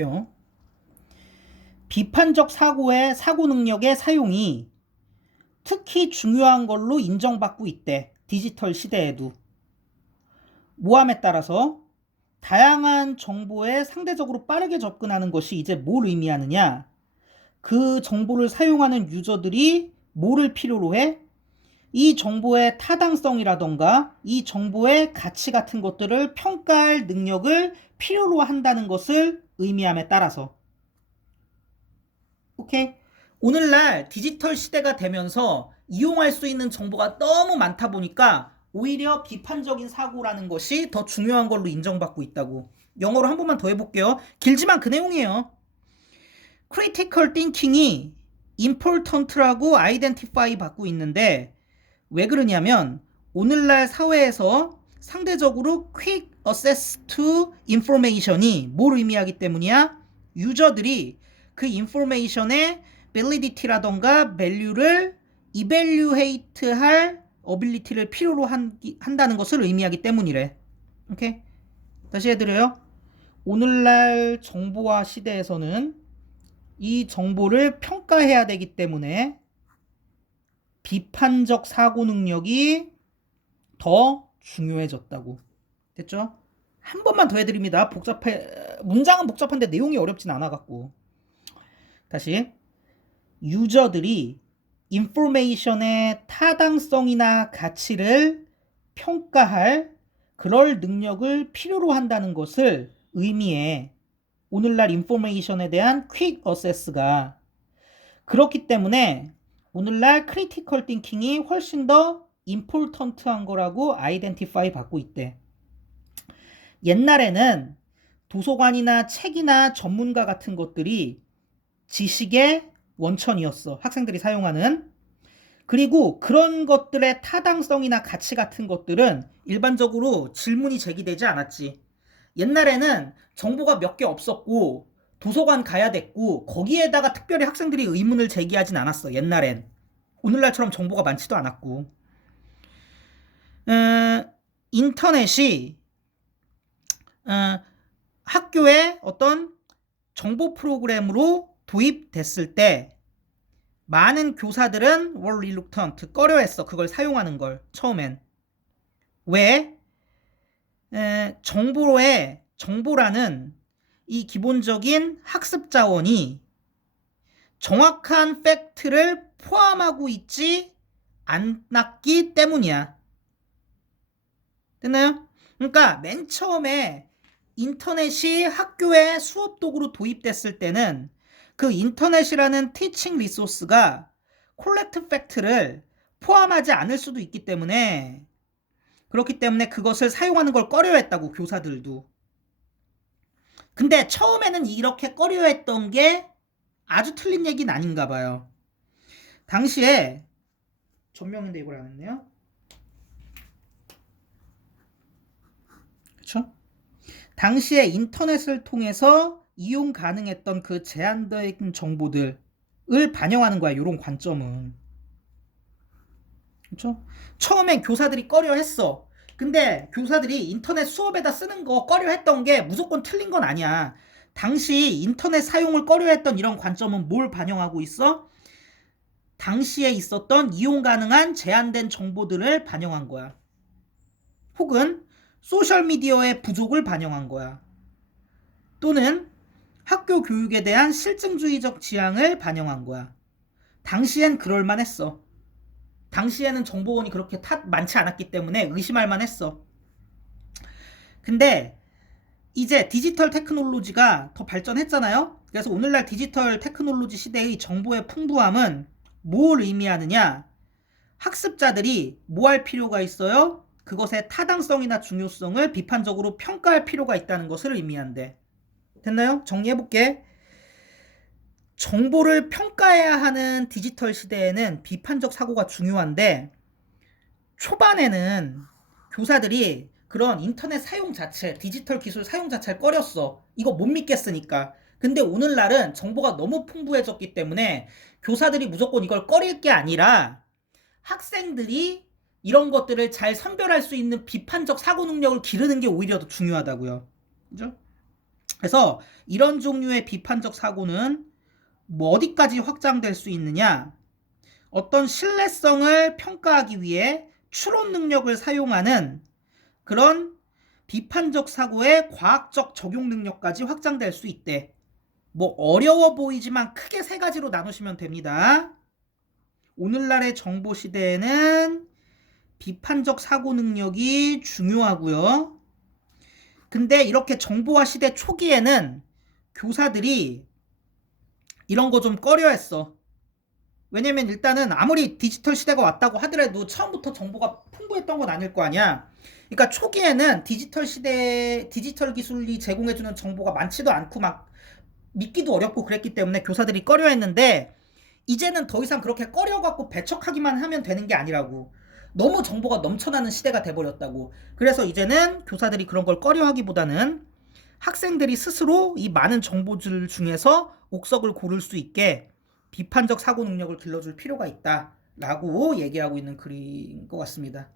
볼게요. 비판적 사고의 사고 능력의 사용이 특히 중요한 걸로 인정받고 있대. 디지털 시대에도. 모함에 따라서 다양한 정보에 상대적으로 빠르게 접근하는 것이 이제 뭘 의미하느냐? 그 정보를 사용하는 유저들이 뭐를 필요로 해? 이 정보의 타당성이라던가 이 정보의 가치 같은 것들을 평가할 능력을 필요로 한다는 것을 의미함에 따라서. 오케이? 오늘날 디지털 시대가 되면서 이용할 수 있는 정보가 너무 많다 보니까 오히려 비판적인 사고라는 것이 더 중요한 걸로 인정받고 있다고. 영어로 한 번만 더 해볼게요. 길지만 그 내용이에요. critical thinking이 important라고 identify 받고 있는데 왜 그러냐면 오늘날 사회에서 상대적으로 quick access to information이 뭘 의미하기 때문이야? 유저들이 그 인포메이션의 validity라던가 value를 evaluate 할 ability를 필요로 한다는 것을 의미하기 때문이래. 오케이? 다시 해드려요. 오늘날 정보화 시대에서는 이 정보를 평가해야 되기 때문에 비판적 사고 능력이 더 중요해졌다고. 됐죠? 한 번만 더 해드립니다. 문장은 복잡한데 내용이 어렵진 않아갖고. 다시. 유저들이 인포메이션의 타당성이나 가치를 평가할 그럴 능력을 필요로 한다는 것을 의미해. 오늘날 인포메이션에 대한 퀵 어세스가. 그렇기 때문에 오늘날 크리티컬 띵킹이 훨씬 더 임포턴트한 거라고 아이덴티파이 받고 있대. 옛날에는 도서관이나 책이나 전문가 같은 것들이 지식의 원천이었어. 학생들이 사용하는. 그리고 그런 것들의 타당성이나 가치 같은 것들은 일반적으로 질문이 제기되지 않았지. 옛날에는 정보가 몇 개 없었고 도서관 가야 됐고 거기에다가 특별히 학생들이 의문을 제기하진 않았어. 옛날엔. 오늘날처럼 정보가 많지도 않았고. 인터넷이 학교에 어떤 정보 프로그램으로 도입됐을 때 많은 교사들은 were reluctant, 꺼려했어. 그걸 사용하는 걸 처음엔. 왜? 정보라는 이 기본적인 학습 자원이 정확한 팩트를 포함하고 있지 않았기 때문이야. 됐나요? 그러니까 맨 처음에 인터넷이 학교에 수업 도구로 도입됐을 때는 그 인터넷이라는 티칭 리소스가 콜렉트 팩트를 포함하지 않을 수도 있기 때문에 그렇기 때문에 그것을 사용하는 걸 꺼려했다고 교사들도. 근데 처음에는 이렇게 꺼려했던 게 아주 틀린 얘기는 아닌가 봐요. 당시에 전명인데 이걸 안 했네요. 그쵸? 당시에 인터넷을 통해서 이용 가능했던 그 제한된 정보들을 반영하는 거야. 이런 관점은. 그렇죠? 처음엔 교사들이 꺼려했어. 근데 교사들이 인터넷 수업에다 쓰는 거 꺼려했던 게 무조건 틀린 건 아니야. 당시 인터넷 사용을 꺼려했던 이런 관점은 뭘 반영하고 있어? 당시에 있었던 이용 가능한 제한된 정보들을 반영한 거야. 혹은 소셜미디어의 부족을 반영한 거야. 또는 학교 교육에 대한 실증주의적 지향을 반영한 거야. 당시엔 그럴만했어. 당시에는 정보원이 그렇게 많지 않았기 때문에 의심할 만했어. 근데 이제 디지털 테크놀로지가 더 발전했잖아요. 그래서 오늘날 디지털 테크놀로지 시대의 정보의 풍부함은 뭘 의미하느냐? 학습자들이 뭐 할 필요가 있어요? 그것의 타당성이나 중요성을 비판적으로 평가할 필요가 있다는 것을 의미한대. 됐나요? 정리해볼게. 정보를 평가해야 하는 디지털 시대에는 비판적 사고가 중요한데 초반에는 교사들이 그런 인터넷 사용 자체, 디지털 기술 사용 자체를 꺼렸어. 이거 못 믿겠으니까. 근데 오늘날은 정보가 너무 풍부해졌기 때문에 교사들이 무조건 이걸 꺼릴 게 아니라 학생들이 이런 것들을 잘 선별할 수 있는 비판적 사고 능력을 기르는 게 오히려 더 중요하다고요. 그죠? 그래서 이런 종류의 비판적 사고는 뭐 어디까지 확장될 수 있느냐? 어떤 신뢰성을 평가하기 위해 추론 능력을 사용하는 그런 비판적 사고의 과학적 적용 능력까지 확장될 수 있대. 뭐 어려워 보이지만 크게 세 가지로 나누시면 됩니다. 오늘날의 정보 시대에는 비판적 사고 능력이 중요하고요. 근데 이렇게 정보화 시대 초기에는 교사들이 이런 거 좀 꺼려했어. 왜냐면 일단은 아무리 디지털 시대가 왔다고 하더라도 처음부터 정보가 풍부했던 건 아닐 거 아니야. 그러니까 초기에는 디지털 시대, 디지털 기술이 제공해주는 정보가 많지도 않고 막 믿기도 어렵고 그랬기 때문에 교사들이 꺼려했는데 이제는 더 이상 그렇게 꺼려갖고 배척하기만 하면 되는 게 아니라고. 너무 정보가 넘쳐나는 시대가 돼버렸다고. 그래서 이제는 교사들이 그런 걸 꺼려하기보다는 학생들이 스스로 이 많은 정보들 중에서 옥석을 고를 수 있게 비판적 사고 능력을 길러줄 필요가 있다라고 얘기하고 있는 글인 것 같습니다.